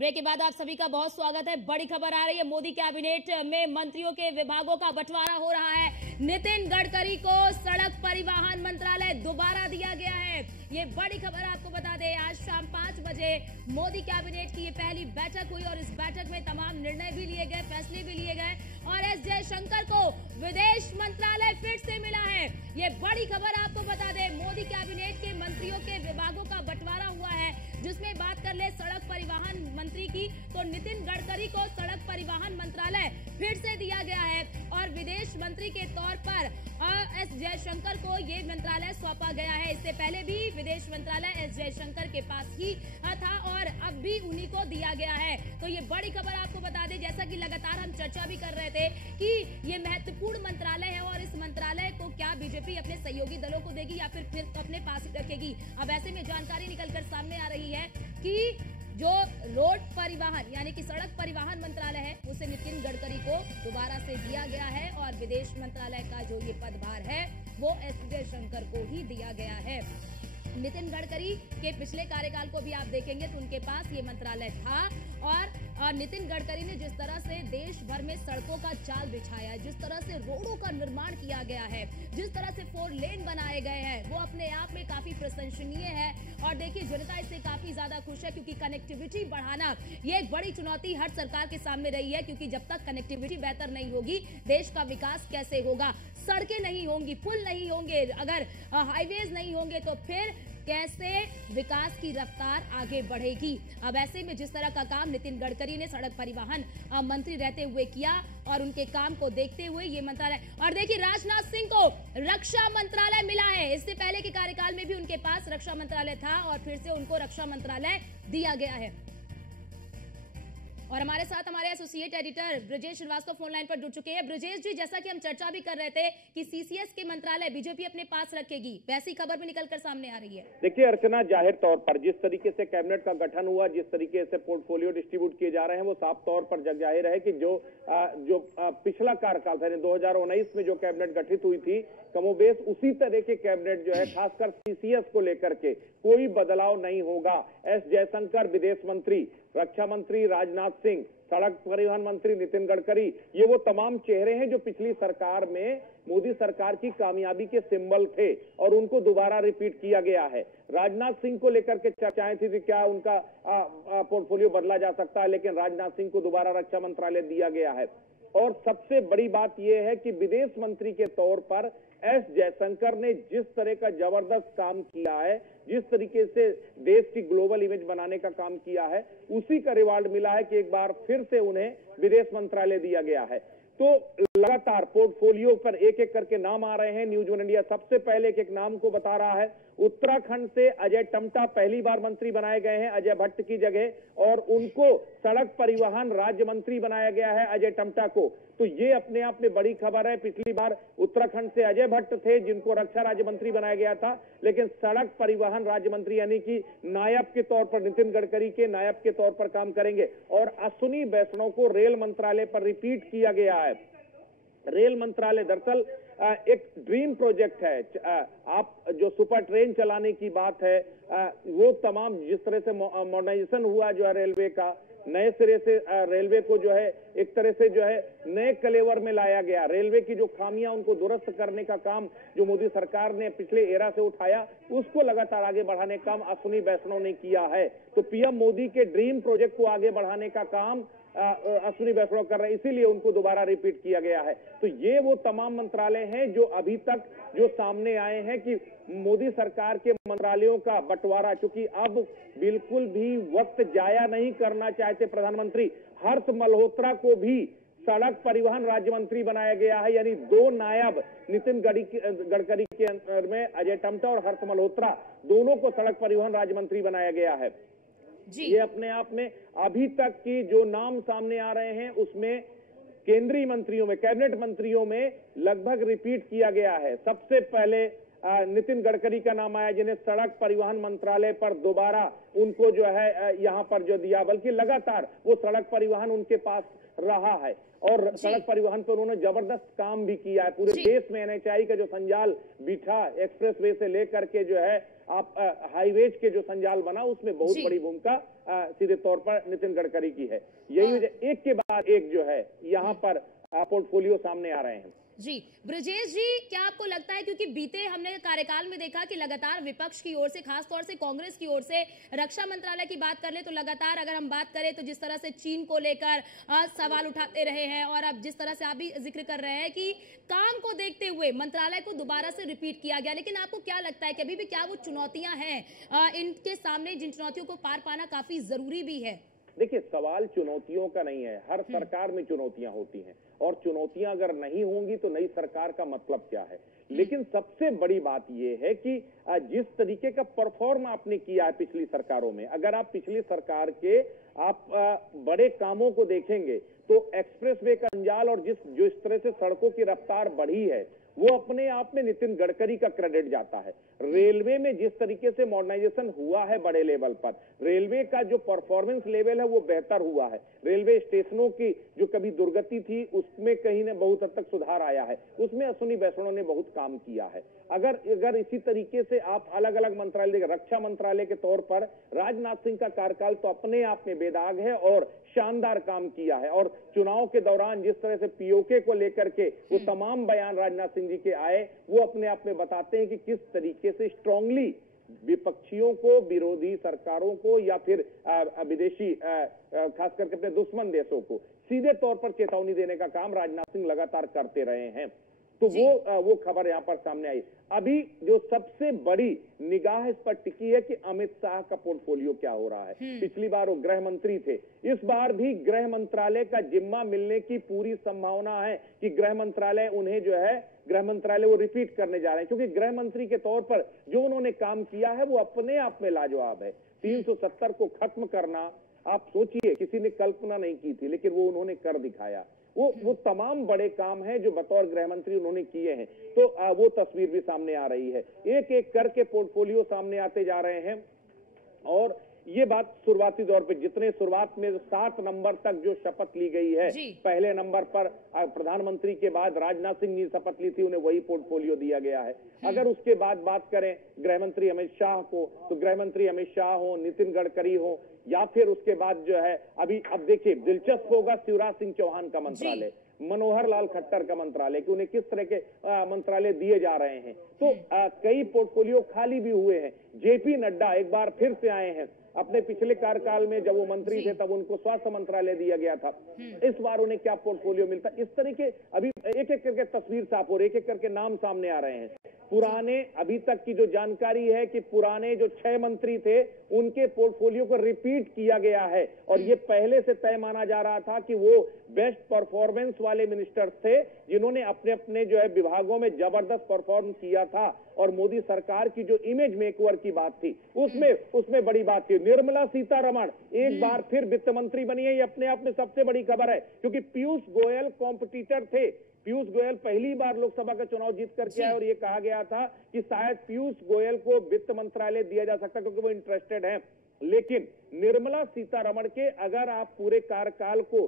Break के बाद आप सभी का बहुत स्वागत है। बड़ी खबर आ रही है, मोदी कैबिनेट में मंत्रियों के विभागों का बंटवारा हो रहा है। नितिन गडकरी को सड़क परिवहन मंत्रालय दोबारा दिया गया है। ये बड़ी खबर आपको बता दें, आज शाम 5 बजे मोदी कैबिनेट की ये पहली बैठक हुई और इस बैठक में तमाम निर्णय भी लिए गए, फैसले भी लिए गए और एस जयशंकर को विदेश मंत्रालय फिर से मिला है। ये बड़ी खबर आपको बता दें, मोदी कैबिनेट के मंत्रियों के विभागों का बंटवारा हुआ है, जिसमें बात कर ले सड़क परिवहन मंत्री की तो नितिन गडकरी को सड़क परिवहन मंत्रालय फिर से दिया गया है और विदेश मंत्री के तौर पर एस जयशंकर को ये मंत्रालय सौंपा गया है। इससे पहले भी विदेश मंत्रालय एस जयशंकर के पास ही था और अब भी उन्हीं को दिया गया है। तो ये बड़ी खबर आपको बता दें, जैसा कि लगातार हम चर्चा भी कर रहे थे कि ये महत्वपूर्ण मंत्रालय है और इस मंत्रालय को क्या बीजेपी अपने सहयोगी दलों को देगी या फिर अपने पास ही रखेगी। अब ऐसे में जानकारी निकलकर सामने आ रही है कि जो रोड परिवहन यानी कि सड़क परिवहन मंत्रालय है उसे नितिन गडकरी को दोबारा से दिया गया है और विदेश मंत्रालय का जो ये पदभार है वो एस जयशंकर को ही दिया गया है। नितिन गडकरी के पिछले कार्यकाल को भी आप देखेंगे तो उनके पास ये मंत्रालय था और नितिन गडकरी ने जिस तरह से देश भर में सड़कों का जाल बिछाया, जिस तरह से रोडों का निर्माण किया गया है, जिस तरह से 4 लेन बनाए गए हैं, वो अपने आप में काफी प्रशंसनीय है। और देखिए, जनता इससे काफी ज्यादा खुश है क्योंकि कनेक्टिविटी बढ़ाना ये एक बड़ी चुनौती हर सरकार के सामने रही है, क्योंकि जब तक कनेक्टिविटी बेहतर नहीं होगी देश का विकास कैसे होगा। सड़कें नहीं होंगी, पुल नहीं होंगे, अगर हाईवेज नहीं होंगे तो फिर कैसे विकास की रफ्तार आगे बढ़ेगी। अब ऐसे में जिस तरह का काम नितिन गडकरी ने सड़क परिवहन मंत्री रहते हुए किया और उनके काम को देखते हुए ये मंत्रालय, और देखिए राजनाथ सिंह को रक्षा मंत्रालय मिला है। इससे पहले के कार्यकाल में भी उनके पास रक्षा मंत्रालय था और फिर से उनको रक्षा मंत्रालय दिया गया है। और हमारे साथ हमारे associate editor Brajesh Srivastava phone line पर जुड़ चुके हैं। ब्रजेश जी, जैसा कि हम चर्चा भी कर रहे थे कि सीसीएस के मंत्रालय बीजेपी अपने पास रखेगी, वैसी खबर भी निकलकर सामने आ रही है। देखिए अर्चना, जाहिर तौर पर जिस तरीके से कैबिनेट का गठन हुआ, जिस तरीके से पोर्टफोलियो डिस्ट्रीब्यूट किए जा रहे हैं, वो साफ तौर पर जग जाहिर है कि जो पिछला कार्यकाल था 2019 में जो कैबिनेट गठित हुई थी, कमोबेश उसी तरह के कैबिनेट जो है खासकर सीसीएस को लेकर के कोई बदलाव नहीं होगा। एस जयशंकर विदेश मंत्री, रक्षा मंत्री राजनाथ सिंह, सड़क परिवहन मंत्री नितिन गडकरी, ये वो तमाम चेहरे हैं जो पिछली सरकार में मोदी सरकार की कामयाबी के सिंबल थे और उनको दोबारा रिपीट किया गया है। राजनाथ सिंह को लेकर के चर्चाएं थी कि क्या उनका पोर्टफोलियो बदला जा सकता है, लेकिन राजनाथ सिंह को दोबारा रक्षा मंत्रालय दिया गया है। और सबसे बड़ी बात यह है कि विदेश मंत्री के तौर पर एस जयशंकर ने जिस तरह का जबरदस्त काम किया है, जिस तरीके से देश की ग्लोबल इमेज बनाने का काम किया है, उसी का रिवार्ड मिला है कि एक बार फिर से उन्हें विदेश मंत्रालय दिया गया है। तो लगातार पोर्टफोलियो पर एक एक करके नाम आ रहे हैं। न्यूज वन इंडिया सबसे पहले एक नाम को बता रहा है। उत्तराखंड से अजय टम्टा पहली बार मंत्री बनाए गए हैं अजय भट्ट की जगह, और उनको सड़क परिवहन राज्य मंत्री बनाया गया है अजय टम्टा को। तो ये अपने आप में बड़ी खबर है। पिछली बार उत्तराखंड से अजय भट्ट थे जिनको रक्षा राज्य मंत्री बनाया गया था, लेकिन सड़क परिवहन राज्य मंत्री यानी कि नायब के तौर पर नितिन गडकरी के नायब के तौर पर काम करेंगे। और अश्विनी वैष्णव को रेल मंत्रालय पर रिपीट किया गया है। रेल मंत्रालय दरअसल एक ड्रीम प्रोजेक्ट है। आप जो सुपर ट्रेन चलाने की बात है, वो तमाम जिस तरह से मॉडर्नाइजेशन हुआ जो है रेलवे का, नए सिरे से रेलवे को जो है एक तरह से जो है नए कलेवर में लाया गया। रेलवे की जो खामियां उनको दुरुस्त करने का काम जो मोदी सरकार ने पिछले एरा से उठाया, उसको लगातार आगे बढ़ाने का काम अश्विनी वैष्णव ने किया है। तो पीएम मोदी के ड्रीम प्रोजेक्ट को आगे बढ़ाने का काम अश्विनी वैष्णव कर रहे हैं, इसीलिए उनको दोबारा रिपीट किया गया है। तो ये वो तमाम मंत्रालय हैं जो अभी तक जो सामने आए हैं कि मोदी सरकार के मंत्रालयों का बंटवारा, चूंकि अब बिल्कुल भी वक्त जाया नहीं करना चाहते प्रधानमंत्री, हर्ष मल्होत्रा को भी सड़क परिवहन राज्य मंत्री बनाया गया है। यानी 2 नायब नितिन गडकरी के अंदर में अजय टम्टा और हर्ष मल्होत्रा दोनों को सड़क परिवहन राज्य मंत्री बनाया गया है। ये अपने आप में अभी तक की जो नाम सामने आ रहे हैं उसमें केंद्रीय मंत्रियों में, कैबिनेट मंत्रियों में लगभग रिपीट किया गया है। सबसे पहले नितिन गडकरी का नाम आया जिन्हें सड़क परिवहन मंत्रालय पर दोबारा उनको जो है यहाँ पर जो दिया, बल्कि लगातार वो सड़क परिवहन उनके पास रहा है और सड़क परिवहन पर उन्होंने जबरदस्त काम भी किया है। पूरे देश में एनएचआई का जो संजाल बिठा, एक्सप्रेस वे से लेकर के जो है आप हाईवेज के जो संजाल बना, उसमें बहुत बड़ी भूमिका सीधे तौर पर नितिन गडकरी की है। यही वजह एक के बाद एक जो है यहाँ पर पोर्टफोलियो सामने आ रहे हैं। जी ब्रजेश जी, क्या आपको लगता है, क्योंकि बीते हमने कार्यकाल में देखा कि लगातार विपक्ष की ओर से, खासतौर से कांग्रेस की ओर से, रक्षा मंत्रालय की बात कर ले तो लगातार अगर हम बात करें तो जिस तरह से चीन को लेकर सवाल उठाते रहे हैं, और अब जिस तरह से आप भी जिक्र कर रहे हैं कि काम को देखते हुए मंत्रालय को दोबारा से रिपीट किया गया, लेकिन आपको क्या लगता है कि अभी भी क्या वो चुनौतियां हैं इनके सामने, जिन चुनौतियों को पार पाना काफी जरूरी भी है? देखिए, सवाल चुनौतियों का नहीं है, हर सरकार में चुनौतियां होती हैं, और चुनौतियां अगर नहीं होंगी तो नई सरकार का मतलब क्या है। लेकिन सबसे बड़ी बात यह है कि जिस तरीके का परफॉर्म आपने किया है पिछली सरकारों में, अगर आप पिछली सरकार के आप बड़े कामों को देखेंगे तो एक्सप्रेसवे का जंजाल और जो इस तरह से सड़कों की रफ्तार बढ़ी है, वो अपने आप में नितिन गडकरी का क्रेडिट जाता है। रेलवे में जिस तरीके से मॉडर्नाइजेशन हुआ है बड़े लेवल पर, रेलवे का जो परफॉर्मेंस लेवल है वो बेहतर हुआ है। रेलवे स्टेशनों की जो कभी दुर्गति थी उसमें कहीं ने बहुत हद तक सुधार आया है, उसमें अश्विनी वैष्णव ने बहुत काम किया है। अगर इसी तरीके से आप अलग अलग मंत्रालय देखें, रक्षा मंत्रालय के तौर पर राजनाथ सिंह का कार्यकाल तो अपने आप में बेदाग है और शानदार काम किया है। और चुनाव के दौरान जिस तरह से पीओके को लेकर के वो तमाम बयान राजनाथ सिंह जी के आए, वो अपने आप में बताते हैं कि किस तरीके से स्ट्रांगली विपक्षियों को, विरोधी सरकारों को या फिर विदेशी खास करके अपने दुश्मन देशों को सीधे तौर पर चेतावनी देने का काम राजनाथ सिंह लगातार करते रहे हैं। तो वो खबर यहां पर सामने आई। अभी जो सबसे बड़ी निगाह इस पर टिकी है कि अमित शाह का पोर्टफोलियो क्या हो रहा है। पिछली बार वो गृह मंत्री थे, इस बार भी गृह मंत्रालय का जिम्मा मिलने की पूरी संभावना है कि गृह मंत्रालय उन्हें जो है गृह मंत्रालय वो रिपीट करने जा रहे हैं, क्योंकि गृह मंत्री के तौर पर जो उन्होंने काम किया है वो अपने आप में लाजवाब है। 370 को खत्म करना, आप सोचिए, किसी ने कल्पना नहीं की थी, लेकिन वो उन्होंने कर दिखाया। वो तमाम बड़े काम हैं जो बतौर गृह मंत्री उन्होंने किए हैं। तो वो तस्वीर भी सामने आ रही है, एक एक करके पोर्टफोलियो सामने आते जा रहे हैं। और ये बात शुरुआती दौर पे, जितने शुरुआत में 7 नंबर तक जो शपथ ली गई है, पहले नंबर पर प्रधानमंत्री के बाद राजनाथ सिंह जी शपथ ली थी, उन्हें वही पोर्टफोलियो दिया गया है। अगर उसके बाद बात करें गृह मंत्री अमित शाह को, तो गृह मंत्री अमित शाह हो, नितिन गडकरी हो, या फिर उसके बाद जो है अब देखिए दिलचस्प होगा शिवराज सिंह चौहान का मंत्रालय, मनोहर लाल खट्टर का मंत्रालय, कि उन्हें किस तरह के मंत्रालय दिए जा रहे हैं। तो कई पोर्टफोलियो खाली भी हुए हैं। जेपी नड्डा एक बार फिर से आए हैं, अपने पिछले कार्यकाल में जब वो मंत्री थे तब उनको स्वास्थ्य मंत्रालय दिया गया था, इस बार उन्हें क्या पोर्टफोलियो मिलता, इस तरीके अभी एक एक करके तस्वीर साफ और एक एक करके नाम सामने आ रहे हैं। पुराने, अभी तक की जो जानकारी है कि पुराने जो 6 मंत्री थे उनके पोर्टफोलियो को रिपीट किया गया है, और ये पहले से तय माना जा रहा था कि वो बेस्ट परफॉर्मेंस वाले मिनिस्टर्स थे जिन्होंने अपने अपने जो है विभागों में जबरदस्त परफॉर्म किया था। और मोदी सरकार की जो इमेज मेकओवर की बात थी उसमें बड़ी बात थी। निर्मला सीतारमण एक बार फिर वित्त मंत्री बनी है, ये अपने आप में सबसे बड़ी खबर है, क्योंकि पीयूष गोयल कॉम्पिटिटर थे। पीयूष गोयल पहली बार लोकसभा का चुनाव जीत करके आए, और ये कहा गया था कि शायद पीयूष गोयल को वित्त मंत्रालय दिया जा सकता क्योंकि वो इंटरेस्टेड हैं। लेकिन निर्मला सीतारमण के अगर आप पूरे कार्यकाल को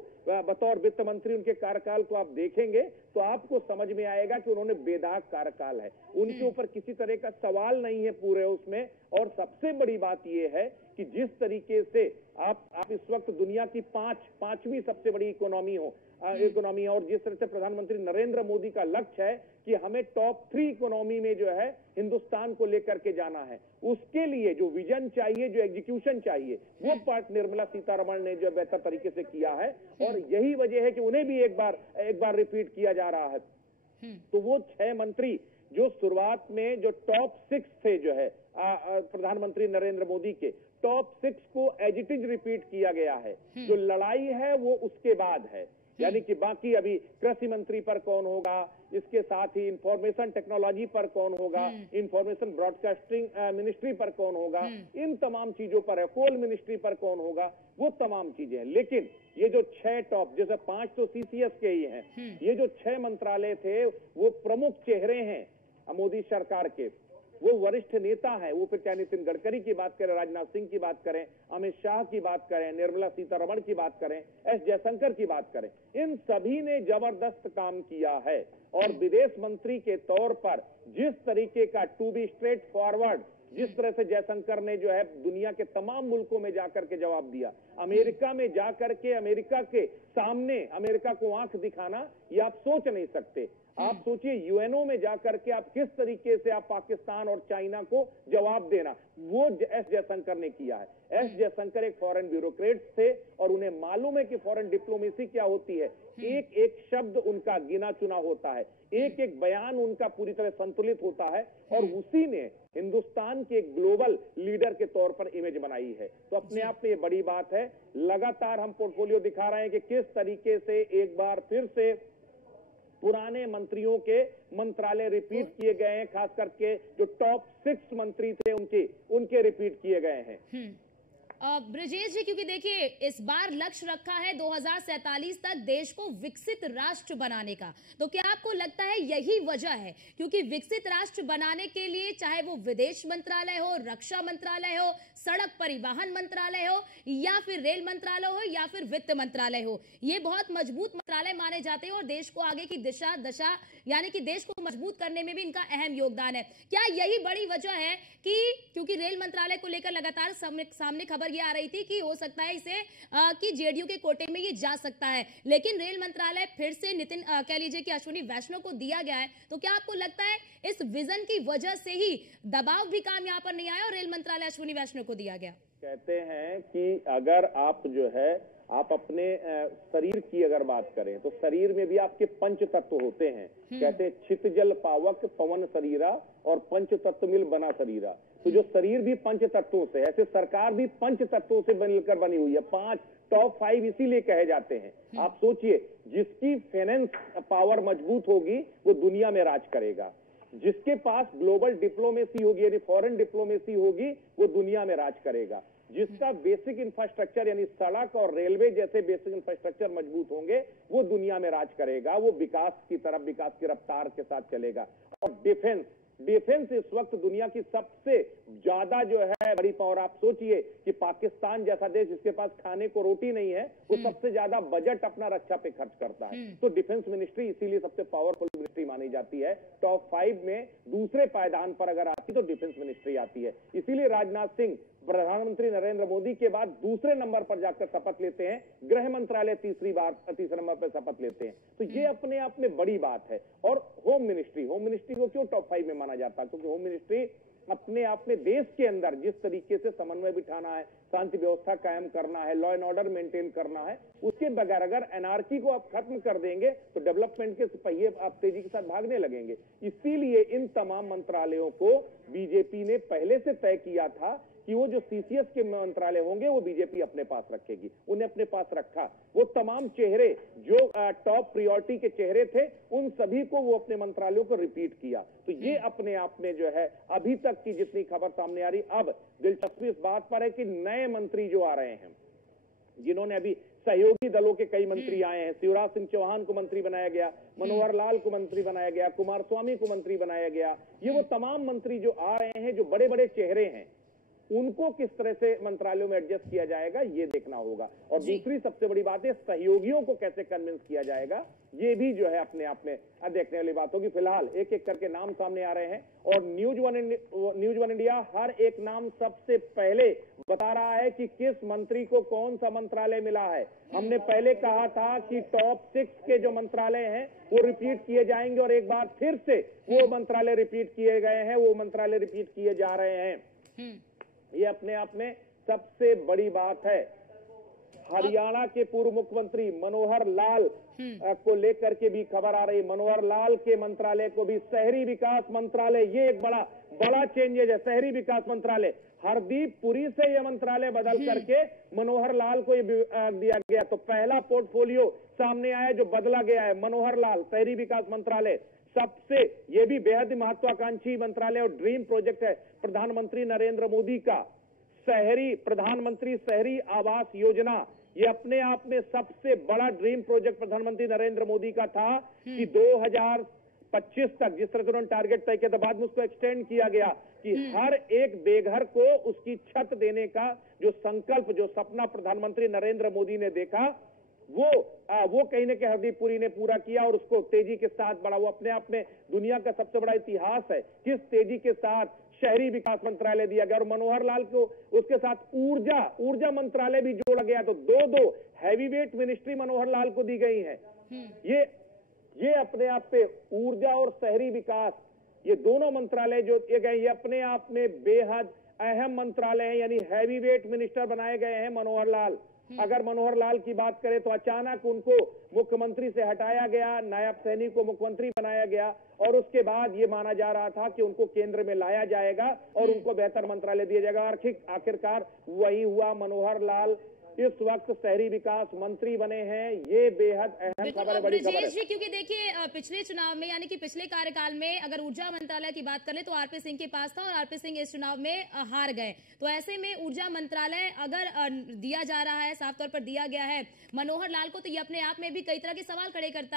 बतौर वित्त मंत्री उनके कार्यकाल को आप देखेंगे तो आपको समझ में आएगा कि उन्होंने बेदाग कार्यकाल है, उनके ऊपर किसी तरह का सवाल नहीं है पूरे उसमें। और सबसे बड़ी बात यह है कि जिस तरीके से आप इस वक्त दुनिया की पांचवी सबसे बड़ी इकोनॉमी है, और जिस तरह से प्रधानमंत्री नरेंद्र मोदी का लक्ष्य है कि हमें टॉप 3 इकोनॉमी में जो है हिंदुस्तान को लेकर के जाना है, उसके लिए जो विजन चाहिए, जो एग्जीक्यूशन चाहिए, वो पार्ट निर्मला सीतारमण ने जो बेहतर तरीके से किया है। और यही वजह है कि उन्हें भी एक बार रिपीट किया जा रहा है। तो वो 6 मंत्री जो शुरुआत में जो टॉप 6 थे जो है प्रधानमंत्री नरेंद्र मोदी के, टॉप 6 को एज इट इज रिपीट किया गया है। जो लड़ाई है वो उसके बाद है, यानी कि बाकी अभी कृषि मंत्री पर कौन होगा, इसके साथ ही इंफॉर्मेशन टेक्नोलॉजी पर कौन होगा, इंफॉर्मेशन ब्रॉडकास्टिंग मिनिस्ट्री पर कौन होगा, इन तमाम चीजों पर है, कोल मिनिस्ट्री पर कौन होगा, वो तमाम चीजें हैं। लेकिन ये जो 6 टॉप, जैसे 5 तो सीसीएस के ही हैं, ये जो 6 मंत्रालय थे वो प्रमुख चेहरे हैं मोदी सरकार के, वो वरिष्ठ नेता है। वो फिर चाहे नितिन गडकरी की बात करें, राजनाथ सिंह की बात करें, अमित शाह की बात करें, निर्मला सीतारमण की बात करें, एस जयशंकर की बात करें, इन सभी ने जबरदस्त काम किया है। और विदेश मंत्री के तौर पर जिस तरीके का टू बी स्ट्रेट फॉरवर्ड जिस तरह से जयशंकर ने जो है दुनिया के तमाम मुल्कों में जाकर के जवाब दिया, अमेरिका में जाकर के अमेरिका के सामने अमेरिका को आंख दिखाना, ये आप सोच नहीं सकते। आप सोचिए यूएनओ में जाकर के आप किस तरीके से आप पाकिस्तान और चाइना को जवाब देना, वो एस जयशंकर ने किया है। एस जयशंकर एक फॉरेन ब्यूरोक्रेट थे और उन्हें मालूम है कि फॉरेन डिप्लोमेसी क्या होती है। एक एक शब्द उनका गिना चुना होता है, एक एक बयान उनका पूरी तरह संतुलित होता है, और उसी ने हिंदुस्तान के एक ग्लोबल लीडर के तौर पर इमेज बनाई है। तो अपने आप में ये बड़ी बात है। लगातार हम पोर्टफोलियो दिखा रहे हैं कि किस तरीके से एक बार फिर से पुराने मंत्रियों के मंत्रालय रिपीट किए गए हैं, खास करके जो टॉप 6 मंत्री थे उनके रिपीट किए गए हैं। ब्रजेश जी, क्योंकि देखिए इस बार लक्ष्य रखा है 2047 तक देश को विकसित राष्ट्र बनाने का, तो क्या आपको लगता है यही वजह है? क्योंकि विकसित राष्ट्र बनाने के लिए चाहे वो विदेश मंत्रालय हो, रक्षा मंत्रालय हो, सड़क परिवहन मंत्रालय हो, या फिर रेल मंत्रालय हो, या फिर वित्त मंत्रालय हो, ये बहुत मजबूत मंत्रालय माने जाते हैं और देश को आगे की दशा यानी कि देश को मजबूत करने में भी इनका अहम योगदान है। क्या यही बड़ी वजह है कि क्योंकि रेल मंत्रालय को लेकर लगातार सामने खबर ये आ रही थी कि हो सकता है इसे कि जेडीयू के कोटे में ये जा सकता है, लेकिन रेल मंत्रालय फिर से नितिन कह लीजिए कि अश्विनी वैष्णव को दिया गया है, तो क्या आपको लगता है इस विजन की वजह से ही दबाव भी काम यहाँ पर नहीं आया और रेल मंत्रालय अश्विनी वैष्णव को दिया गया? कहते हैं कि अगर आप जो है आप अपने शरीर की अगर बात करें तो शरीर में भी आपके पंच तत्व होते हैं। कहते हैं छित जल पावक पवन शरीरा और पंच तत्व मिल बना शरीरा। तो जो शरीर भी पंच तत्वों से, ऐसे सरकार भी पंच तत्वों से मिलकर बनी हुई है। 5 टॉप 5 इसीलिए कहे जाते हैं। आप सोचिए, जिसकी फाइनेंस पावर मजबूत होगी वो दुनिया में राज करेगा, जिसके पास ग्लोबल डिप्लोमेसी होगी यानी फॉरेन डिप्लोमेसी होगी वो दुनिया में राज करेगा, जिसका बेसिक इंफ्रास्ट्रक्चर यानी सड़क और रेलवे जैसे बेसिक इंफ्रास्ट्रक्चर मजबूत होंगे वो दुनिया में राज करेगा, वो विकास की रफ्तार के साथ चलेगा। और डिफेंस इस वक्त दुनिया की सबसे ज्यादा जो है बड़ी पावर। आप सोचिए कि पाकिस्तान जैसा देश जिसके पास खाने को रोटी नहीं है वो सबसे ज्यादा बजट अपना रक्षा पे खर्च करता है। तो डिफेंस मिनिस्ट्री इसीलिए सबसे पावरफुल मिनिस्ट्री मानी जाती है। टॉप 5 में दूसरे पायदान पर अगर आती तो डिफेंस मिनिस्ट्री आती है। इसीलिए राजनाथ सिंह प्रधानमंत्री नरेंद्र मोदी के बाद दूसरे नंबर पर जाकर शपथ लेते हैं, गृह मंत्रालय तीसरे नंबर पर शपथ लेते हैं। तो ये अपने आप में बड़ी बात है। और होम मिनिस्ट्री को क्यों टॉप 5 में माना जाता है? क्योंकि होम मिनिस्ट्री अपने आप में देश के अंदर जिस तरीके से समन्वय बिठाना है, शांति व्यवस्था कायम करना है, लॉ एंड ऑर्डर मेंटेन करना है, उसके बगैर अगर एनआरकी को आप खत्म कर देंगे तो डेवलपमेंट के पहिए आप तेजी के साथ भागने लगेंगे। इसीलिए इन तमाम मंत्रालयों को बीजेपी ने पहले से तय किया था कि वो जो सीसीएस के मंत्रालय होंगे वो बीजेपी अपने पास रखेगी, उन्हें अपने पास रखा। वो तमाम चेहरे जो टॉप प्रायोरिटी के चेहरे थे उन सभी को वो अपने मंत्रालयों को रिपीट किया। तो ये अपने आप में जो है अभी तक की जितनी खबर सामने आ रही, अब दिलचस्पी इस बात पर है कि नए मंत्री जो आ रहे हैं, जिन्होंने अभी सहयोगी दलों के कई मंत्री आए हैं, शिवराज सिंह चौहान को मंत्री बनाया गया, मनोहर लाल को मंत्री बनाया गया, कुमारस्वामी को मंत्री बनाया गया, ये वो तमाम मंत्री जो आ रहे हैं जो बड़े बड़े चेहरे हैं, उनको किस तरह से मंत्रालयों में एडजस्ट किया जाएगा ये देखना होगा। और दूसरी सबसे बड़ी बात है सहयोगियों को कैसे कन्विंस किया जाएगा, ये भी जो है अपने आप में देखने वाली बात होगी। फिलहाल एक एक करके नाम सामने आ रहे हैं और न्यूज वन इंडिया हर एक नाम सबसे पहले बता रहा है कि किस मंत्री को कौन सा मंत्रालय मिला है। हमने पहले कहा था कि टॉप 6 के जो मंत्रालय हैं वो रिपीट किए जाएंगे और एक बार फिर से वो मंत्रालय रिपीट किए गए हैं, वो मंत्रालय रिपीट किए जा रहे हैं। ये अपने आप में सबसे बड़ी बात है। हरियाणा के पूर्व मुख्यमंत्री मनोहर लाल को लेकर के भी खबर आ रही। मनोहर लाल के मंत्रालय को भी शहरी विकास मंत्रालय, ये एक बड़ा चेंजेज है। शहरी विकास मंत्रालय, हरदीप पुरी से यह मंत्रालय बदल करके मनोहर लाल को ये दिया गया। तो पहला पोर्टफोलियो सामने आया जो बदला गया है, मनोहर लाल शहरी विकास मंत्रालय। सबसे ये भी बेहद महत्वाकांक्षी मंत्रालय और ड्रीम प्रोजेक्ट है प्रधानमंत्री नरेंद्र मोदी का, प्रधानमंत्री शहरी आवास योजना। ये अपने आप में सबसे बड़ा ड्रीम प्रोजेक्ट प्रधानमंत्री नरेंद्र मोदी का था कि 2025 तक जिस तरह से उन्होंने टारगेट तय किया था, बाद में उसको एक्सटेंड किया गया कि हर एक बेघर को उसकी छत देने का जो संकल्प, जो सपना प्रधानमंत्री नरेंद्र मोदी ने देखा, वो कहीं न कहीं हरदीप पुरी ने पूरा किया और उसको तेजी के साथ बढ़ा। वो अपने आप में दुनिया का सबसे बड़ा इतिहास है, किस तेजी के साथ शहरी विकास मंत्रालय दिया गया और मनोहर लाल को उसके साथ ऊर्जा मंत्रालय भी जोड़ा गया। तो दो हैवीवेट मिनिस्ट्री मनोहर लाल को दी गई है। ये अपने आप पे ऊर्जा और शहरी विकास, ये दोनों मंत्रालय जो दिए गए, ये अपने आप में बेहद अहम मंत्रालय है, यानी हैवीवेट मिनिस्टर बनाए गए हैं मनोहर लाल। अगर मनोहर लाल की बात करें तो अचानक उनको मुख्यमंत्री से हटाया गया, नायब सैनी को मुख्यमंत्री बनाया गया और उसके बाद ये माना जा रहा था कि उनको केंद्र में लाया जाएगा और उनको बेहतर मंत्रालय दिया जाएगा। आखिरकार वही हुआ। मनोहर लाल इस वक्त शहरी विकास मंत्री बने हैं। ये बेहद अहम खबर है, बड़ी खबर है। क्योंकि देखिए पिछले चुनाव में यानी कि पिछले कार्यकाल में अगर ऊर्जा मंत्रालय की बात करें तो आरपी सिंह के पास था और आरपी सिंह इस चुनाव में हार गए। तो ऐसे में ऊर्जा मंत्रालय अगर दिया जा रहा है, साफ तौर पर दिया गया है मनोहर लाल को, तो ये अपने आप में भी कई तरह के सवाल खड़े करता है।